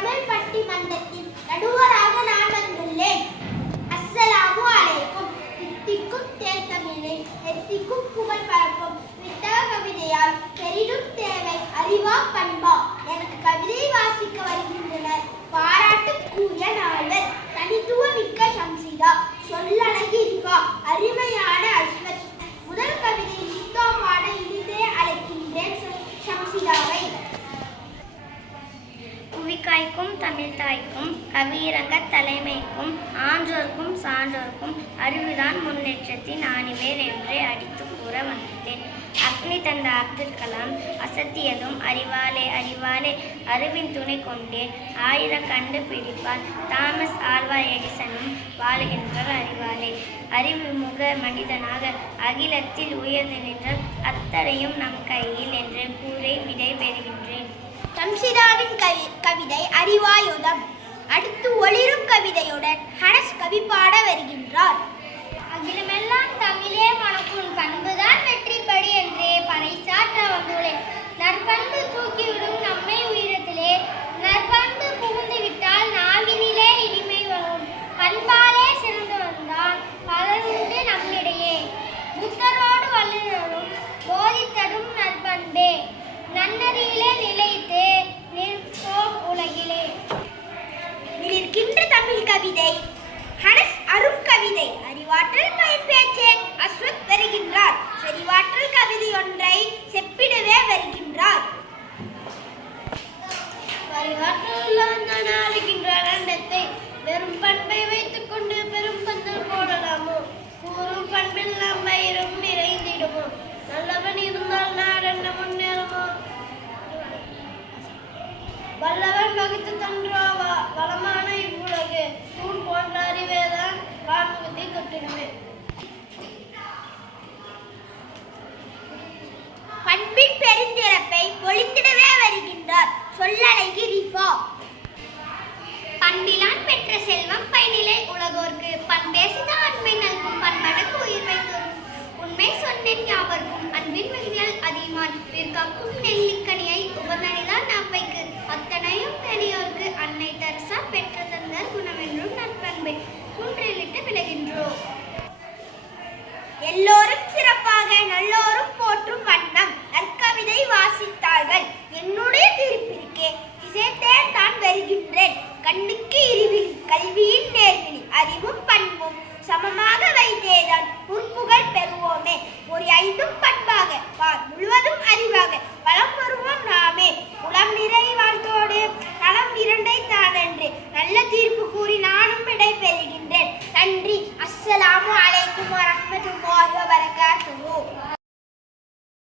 தமிழ் பட்டிமன்றத்தின் நடுவராக நான் வந்துள்ளேன். அஸ்ஸலாமு அலைக்கும். தித்திக்கும் தேர்தமிழை எத்திக்கும் புகழ் பரப்பும் வித்தக கவிதையால் பெரிதும் தேவை அறிவா பண்பா. எனக்கு கவிதை வாசிக்க வருகின்றனர் பாராட்டுக்குரிய நால்வர். தனித்துவ மிக்க ஷம்சிதா, சொல்லழகி ரிஃபா, அருமையான அஸ்வத். முதல் கவிதை சித்தா பாட இனிதே அழைக்கின்றேன் ஷம்சிதாவை. புவிக்காய்க்கும் தமிழ் தாய்க்கும் கவியிரங்க தலைமைக்கும் ஆன்றோர்க்கும் சான்றோர்க்கும் அறிவுதான் முன்னேற்றத்தின் ஆணிவேர் என்று அடித்து கூற வந்துள்ளேன். அக்னி தந்த அப்துல் கலாம் அசத்தியதும் அறிவாலே அறிவாலே அறிவின் துணை கொண்டே ஆயிரம் கண்டுபிடிப்பார். Thomas Alva எடிசனும் வாழ்கின்றார் அறிவாலே. அறிவுமுக மனிதனாக அகிலத்தில் உயர்ந்து நின்றால் அத்தனையும் நம் கையில் என்று கூறி விடைபெறுகின்றேன். ஷம்சிதாவின் கவிதை அறிவாயுதம். அடுத்து ஒளிரும் கவிதையுடன் ஹனஸ் கவி பாட வருகின்றார். அகிலமெல்லாம் தமிழே மணக்கும் பண்புதான் வெற்றிப்படி என்றே பறைசாற்ற வந்துள்ளேன். நற்பண்பு தூக்கிவிடும் நம்மை உயிரத்திலே, நற்பண்பு புகுந்து விட்டால் நாவினிலே இனிமை வரும். பண்பாலே சிறந்து வந்தான் பலருண்டு நம்மிடையே, புத்தரோடு வல்லுநரும் போதித்தடும் நற்பண்பே, நன்னறியிலே நிலைத்து நிற்போம் உலகிலே. நிற்கின்ற தமிழ் கவிதை ஹனஸ் அரும் கவிதை. அறிவாற்றல் பயன்பேச்சே அஸ்வத் வருகின்றார். செறிவாற்றல் கவிதை ஒன்றை செப்பிடவே வருகின்றார். அறிவாற்றல் ஆளுகின்றார் அண்டத்தை, வெறும் பண்பை வைத்துக் கொண்டு பெரும் பந்தல் போடலாமோ? கூறும் பண்பில் நாம் வயிறும் நிறைந்திடுமோ? நல்லவன் இருந்தால் நாடென்ன முன்னேறுமோ? வல்லவன் வகுத்து தன்றோவா வளமான இவ்வுலகு, தூண் போன்ற அறிவேதான் வான்முகத்தை தொட்டிடுவேன். பண்பின் பெருந்திறப்பை பொழிந்திடவே வருகின்றார் சொல்லழகி ரிஃபா. பண்பிலான் பெற்ற செல்வம் பயனிலை உலகோர்க்கு, பண்பேசித அன்மை நல்கும் பண்படக்கு உயிர்மை தரும். உண்மை சொன்னேன் யாவர்க்கும் அன்பின் மிகுதியால் அதிகமான் பிற்காக்கும் நெல்லிக்கனியை உபநனிதான் நப்பைக்கு, அத்தனையும் பெரியோர்க்கு அன்னை தரசா பெற்ற தந்தர் குணமென்றும் நற்பண்பை குன்றிலிட்டு விலகின்றோம். எல்லோரும் சிறப்பாக நல்லோரும் போற்றும் வண்ணம் நற்கவிதை வாசித்தார்கள். என்னுடைய திருப்பிற்கே இசைத்தேன் தான் வருகின்றேன். கண்ணுக்கு இருவிழி கல்வியின் நேர்விழி அறிவும் பண்பும் சமமாக வைத்தேதான் முற்புகழ் பெறுவோமே. ஒரு ஐந்தும் பண்பாக முழு